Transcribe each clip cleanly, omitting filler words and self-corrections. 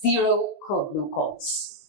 zero code blue calls.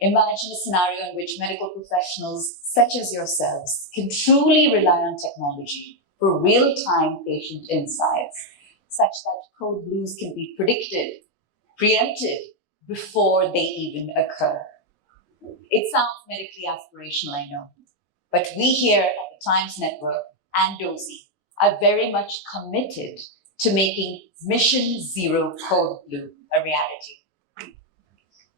Imagine a scenario in which medical professionals such as yourselves can truly rely on technology for real-time patient insights, such that code blues can be predicted, preempted, before they even occur. It sounds medically aspirational, I know, but we here at the Times Network and DOSI are very much committed to making Mission Zero Code Blue a reality.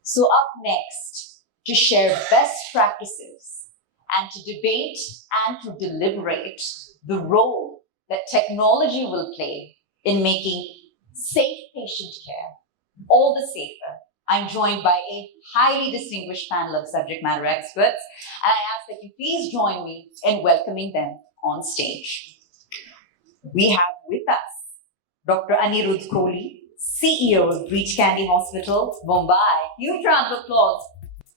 So up next, to share best practices and to debate and to deliberate the role that technology will play in making safe patient care all the safer, I'm joined by a highly distinguished panel of subject matter experts, and I ask that you please join me in welcoming them on stage. We have with us Dr. Anirudh Kohli, CEO of Breach Candy Hospital, Mumbai. Huge round of applause.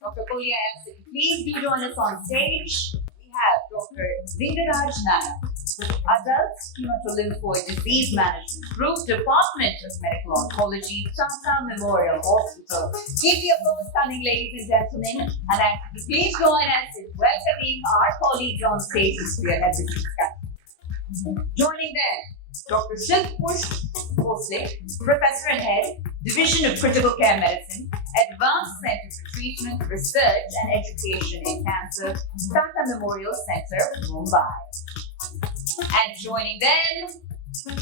Dr. Kohli, I ask that you please do join us on stage. We have Dr. Vingaraj Nayak, Adult Hematolymphoid Disease Management Group, Department of Medical Oncology, Tata Memorial Hospital. Keep your applause coming, ladies and gentlemen, and I ask you please join us in welcoming our colleagues on stage to spearhead this discussion. Joining them, Dr. Shilpush Bhosle, Professor and Head, Division of Critical Care Medicine, Advanced Center for Treatment, Research and Education in Cancer, Tata Memorial Center, Mumbai. And joining them,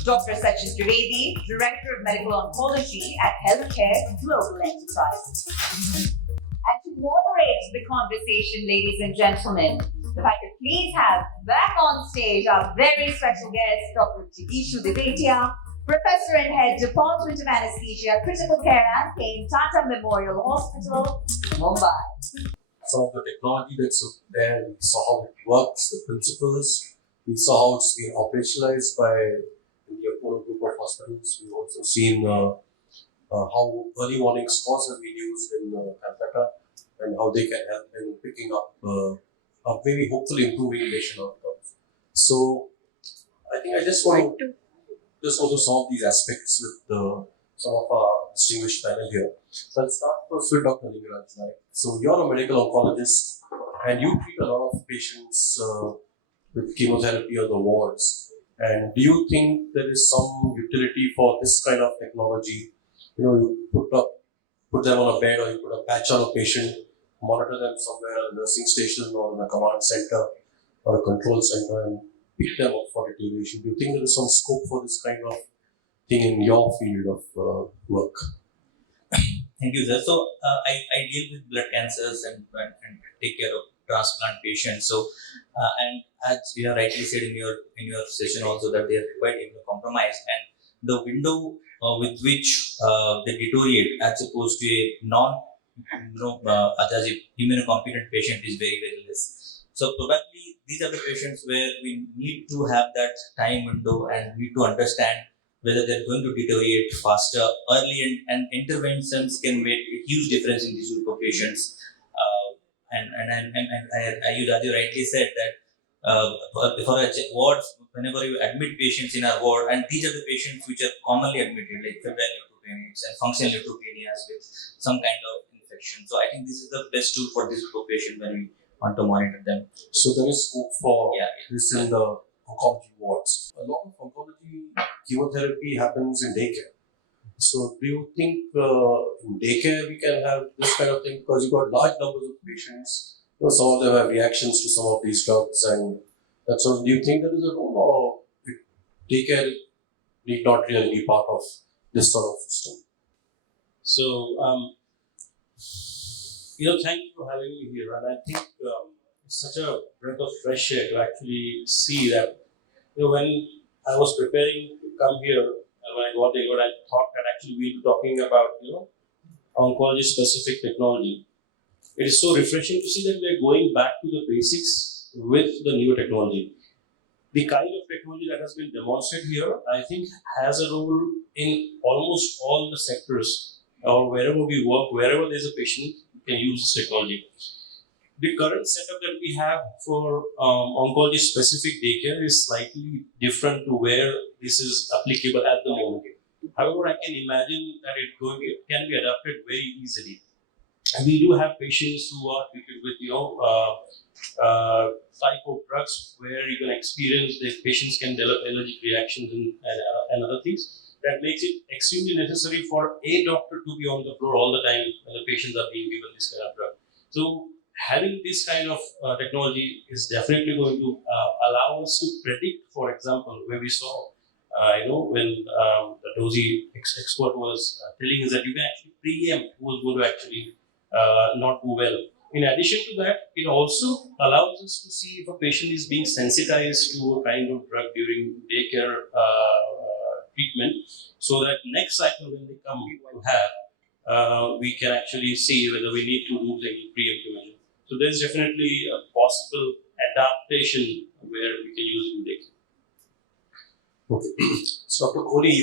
Dr. Sachin Trivedi, Director of Medical Oncology at Healthcare Global Enterprise. And to moderate the conversation, ladies and gentlemen, if I could please have back on stage our very special guest, Dr. Jigishu Devetia, Professor and Head, Department of Anesthesia, Critical Care and Pain, Tata Memorial Hospital, Mumbai. Some of the technology that's there, we saw how it works, the principles, we saw how it's been operationalized by the Apollo group of hospitals. We've also seen how early warning scores have been used in Calcutta and how they can help in picking up, maybe hopefully improving patient outcomes. So I think I just want to go to some of these aspects with some of our distinguished panel here. So I'll start first with Dr. Vingaraj Nayak. So you're a medical oncologist and you treat a lot of patients with chemotherapy on the wards. And do you think there is some utility for this kind of technology? You know, you put them on a bed or you put a patch on a patient, monitor them somewhere at a nursing station or in a command center or a control center and pick them up for deterioration. Do you think there is some scope for this kind of thing in your field of work? Thank you, sir. So I deal with blood cancers and take care of transplant patients. So and as you have rightly said in your session also that they are quite immunocompromised, and the window with which they deteriorate as opposed to a immunocompetent patient is very, very less. So probably these are the patients where we need to have that time window and need to understand whether they're going to deteriorate faster early, and interventions can make a huge difference in these group of patients. And as you rightly said that for a ward, whenever you admit patients in our ward, and these are the patients which are commonly admitted, like febrile neutropenias and functional neutropenias with some kind of infection. So I think this is the best tool for this group of patients when we want to monitor them. So there is scope for this in the oncology wards. A lot of oncology chemotherapy happens in daycare. So do you think in daycare we can have this kind of thing? Because you've got large numbers of patients. You know, some of them have reactions to some of these drugs, and that's all. Do you think there is a role, or daycare need not really be part of this sort of system? So, thank you for having me here. And I think it's such a breath of fresh air to actually see that, when I was preparing to come here, and when I got there, I thought that actually we'll be talking about, oncology-specific technology. It is so refreshing to see that we're going back to the basics with the new technology. The kind of technology that has been demonstrated here, I think, has a role in almost all the sectors, or wherever we work, wherever there's a patient, we can use this technology. The current setup that we have for oncology-specific daycare is slightly different to where this is applicable at the moment. However, I can imagine that it can be adapted very easily. And we do have patients who are treated with, type of drugs where you can experience the patients can develop allergic reactions and other things. That makes it extremely necessary for a doctor to be on the floor all the time when the patients are being given this kind of drug. So having this kind of technology is definitely going to allow us to predict, for example, where we saw, when the dozy expert was telling us that you can actually preempt who is going to actually not do well. In addition to that, it also allows us to see if a patient is being sensitized to a kind of drug during daycare treatment, so that next cycle when they come to have, we can actually see whether we need to do any preemptive measure. So there's definitely a possible adaptation where we can use it in daycare. Okay. So, Dr. Kohli,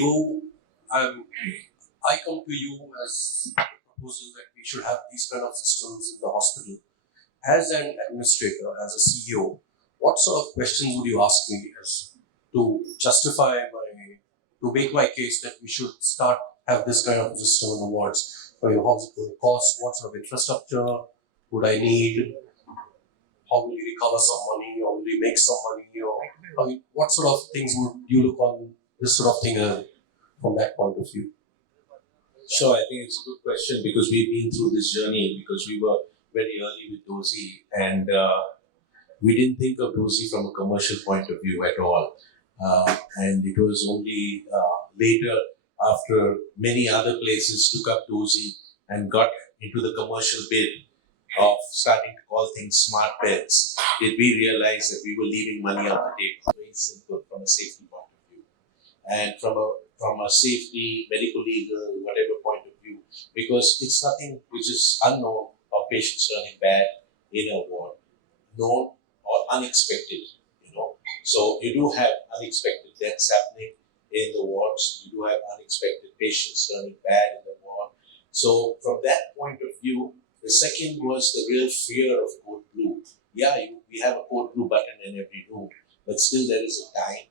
I come to you as a proposal that we should have these kind of systems in the hospital. As an administrator, as a CEO, what sort of questions would you ask me as to to make my case that we should have this kind of system in the wards? How's it going to cost? What sort of infrastructure would I need? How will we recover some money, or will we make some money, or what sort of things would you look on this sort of thing from that point of view? Sure, I think it's a good question because we've been through this journey because we were very early with Dozy and we didn't think of Dozy from a commercial point of view at all. And it was only later, after many other places took up Dozy and got into the commercial bid of starting to call things smart beds, did we realize that we were leaving money on the table. Very simple from a safety point of view. And from a safety, medical, legal, whatever point of view, because it's nothing which is unknown of patients turning bad in a ward, known or unexpected, So you do have unexpected deaths happening in the wards, you do have unexpected patients turning bad in the ward. So from that point of view, the second was the real fear of code blue. Yeah, we have a code blue button in every room, but still there is a time.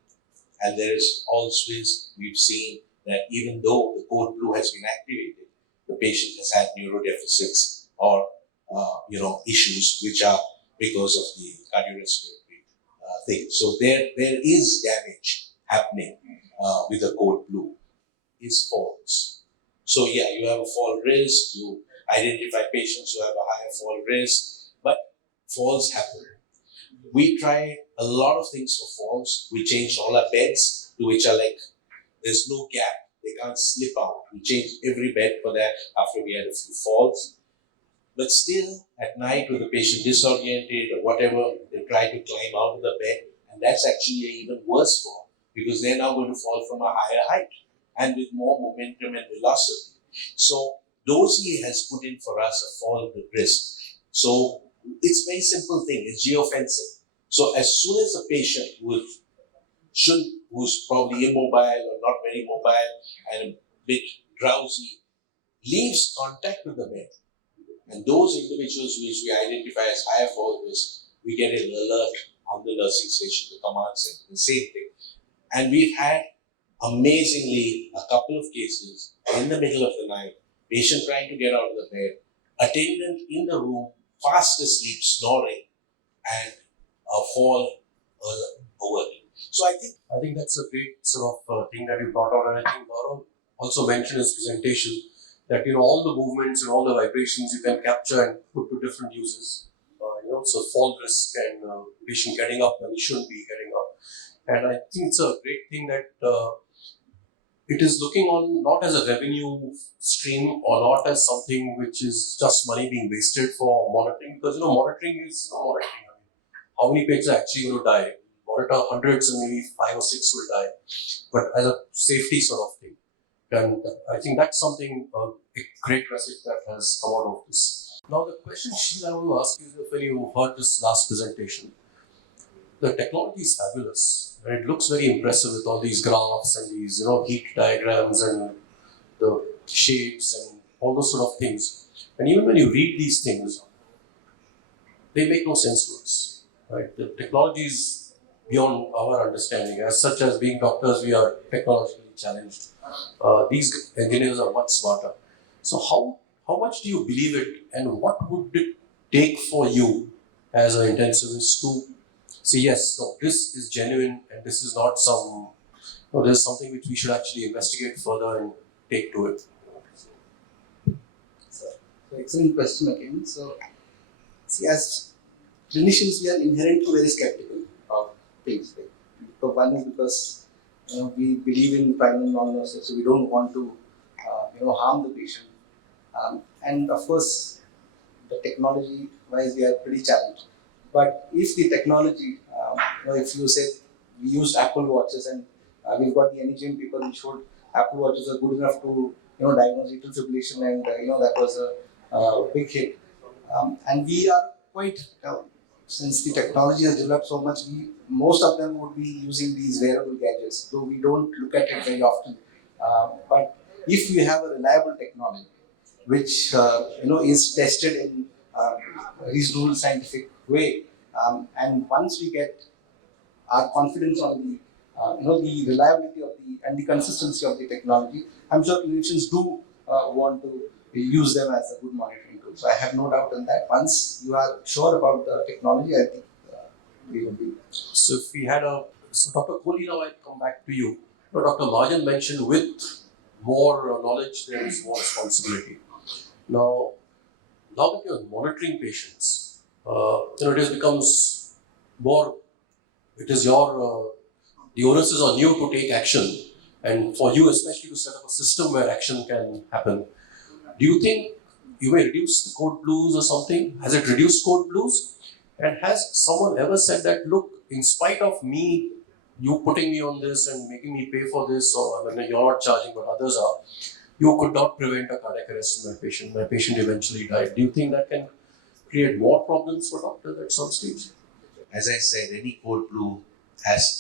And there is always, we've seen that even though the code blue has been activated, the patient has had neurodeficits or, issues which are because of the cardiorespiratory thing. So there is damage happening with the code blue. Is falls. So yeah, you have a fall risk, you identify patients who have a higher fall risk, but falls happen. We try a lot of things for falls. We changed all our beds to which are like, there's no gap. They can't slip out. We changed every bed for that after we had a few falls. But still, at night with the patient disoriented or whatever, they try to climb out of the bed. And that's actually an even worse fall because they're now going to fall from a higher height and with more momentum and velocity. So Dozy has put in for us a fall with risk. So it's a very simple thing. It's geofencing. So as soon as a patient who's probably immobile or not very mobile and a bit drowsy leaves contact with the bed, and those individuals which we identify as higher fall risk, we get an alert on the nursing station, the command center, the same thing. And we've had amazingly a couple of cases in the middle of the night, patient trying to get out of the bed, attendant in the room, fast asleep, snoring, and a fall over. So I think that's a great sort of thing that you brought out, and I think Gaurav also mentioned in his presentation that all the movements and all the vibrations you can capture and put to different uses. So fall risk and patient getting up when he shouldn't be getting up, and I think it's a great thing that it is looking on not as a revenue stream or not as something which is just money being wasted for monitoring, because monitoring is monitoring. I mean, how many patients are actually going to die? Monitor hundreds and maybe 5 or 6 will die, but as a safety sort of thing. And I think that's something, a great message that has come out of this. Now the question, Sheila, I want to ask you, when you heard this last presentation, the technology is fabulous. And it looks very impressive with all these graphs and these, heat diagrams and the shapes and all those sort of things. And even when you read these things, they make no sense to us. Right? The technology is beyond our understanding. As such as being doctors, we are technologically technologically challenged. These engineers are much smarter. So how much do you believe it, and what would it take for you as an intensivist to say yes, no, this is genuine and this is not some, no, there's something which we should actually investigate further and take to it. So excellent question again. So, see, as clinicians, we are inherently very skeptical of things. Like, so one is because we believe in primary non-nurses, so we don't want to harm the patient. And of course, the technology-wise, we are pretty challenged. But if the technology, if you say we used Apple watches and we've got the NEGM people who showed Apple watches are good enough to diagnose atrial fibrillation, and that was a big hit. And we are quite since the technology has developed so much, most of them would be using these wearable gadgets, though we don't look at it very often. But if we have a reliable technology, which is tested in a reasonable scientific way, and once we get our confidence on the the reliability of and the consistency of the technology, I'm sure clinicians do want to use them as a good monitoring tool. So I have no doubt in that. Once you are sure about the technology, I think we will be. So if we had so Dr. Kohli, now I'll come back to you. Dr. Mahajan mentioned with more knowledge, there is more responsibility. Now that you're monitoring patients, it just becomes more, it is your, the onus is on you to take action, and for you especially to set up a system where action can happen. Do you think you may reduce the code blues or something? Has it reduced code blues? And has someone ever said that, look, in spite of me, you putting me on this and making me pay for this, or I mean, you're not charging but others are, you could not prevent a cardiac arrest in my patient. My patient eventually died. Do you think that can create more problems for doctors at some stage? As I said, any code blue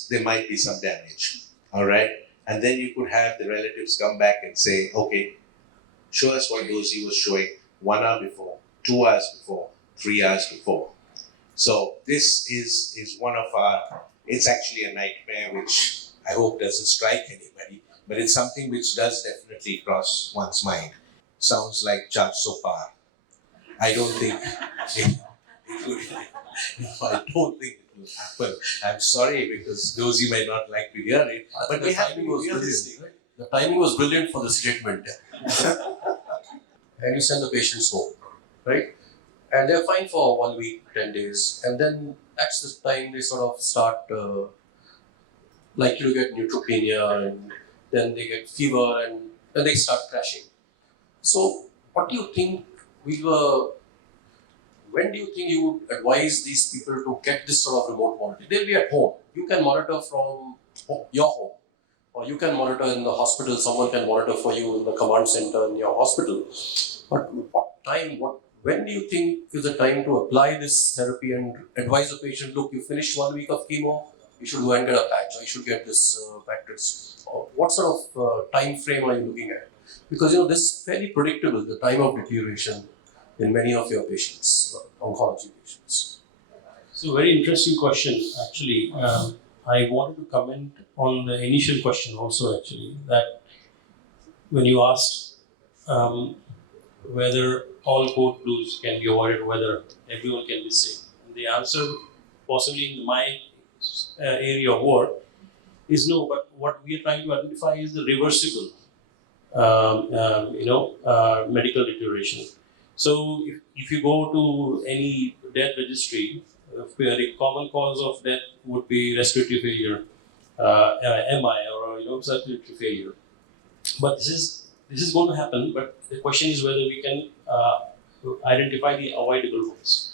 there might be some damage, all right? And then you could have the relatives come back and say, okay, show us what Dozy was showing 1 hour before, 2 hours before, 3 hours before. So this is one of our, it's actually a nightmare which I hope doesn't strike anybody, but it's something which does definitely cross one's mind. Sounds like Judge Sopar. I don't think it would. I don't think it will happen. I'm sorry because Dozy might not like to hear it, but the timing was brilliant. Right? The timing was brilliant for the statement. And you send the patients home, right? And they're fine for 1 week, 10 days, and then that's the time they sort of start likely to get neutropenia, and then they get fever, and then they start crashing. So, what do you think when do you think you would advise these people to get this sort of remote monitoring? They'll be at home. You can monitor from your home, or you can monitor in the hospital. Someone can monitor for you in the command center in your hospital. But when do you think is the time to apply this therapy and advise the patient, look, you finished 1 week of chemo, you should go and get a patch, or you should get this mattress? What sort of time frame are you looking at? Because this is fairly predictable, the time of deterioration in many of your patients, oncology patients. So very interesting question, actually. I wanted to comment on the initial question also, actually, that when you asked whether all code blues can be avoided, whether everyone can be safe. And the answer, possibly in my area of work, is no. But what we are trying to identify is the reversible, medical deterioration. So if you go to any death registry, the common cause of death would be respiratory failure, MI, or circulatory failure. But this is going to happen. But the question is whether we can identify the avoidable ones.